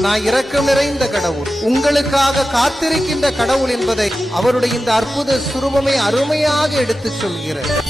நான் இரக்கம் நிறைந்த கடவுள், உங்களுக்காக காத்திருக்கின்ற கடவுள் என்பதை அவருடைய இந்த அற்புத சுரூபமே அருமையாக எடுத்துச் சொல்கிறது.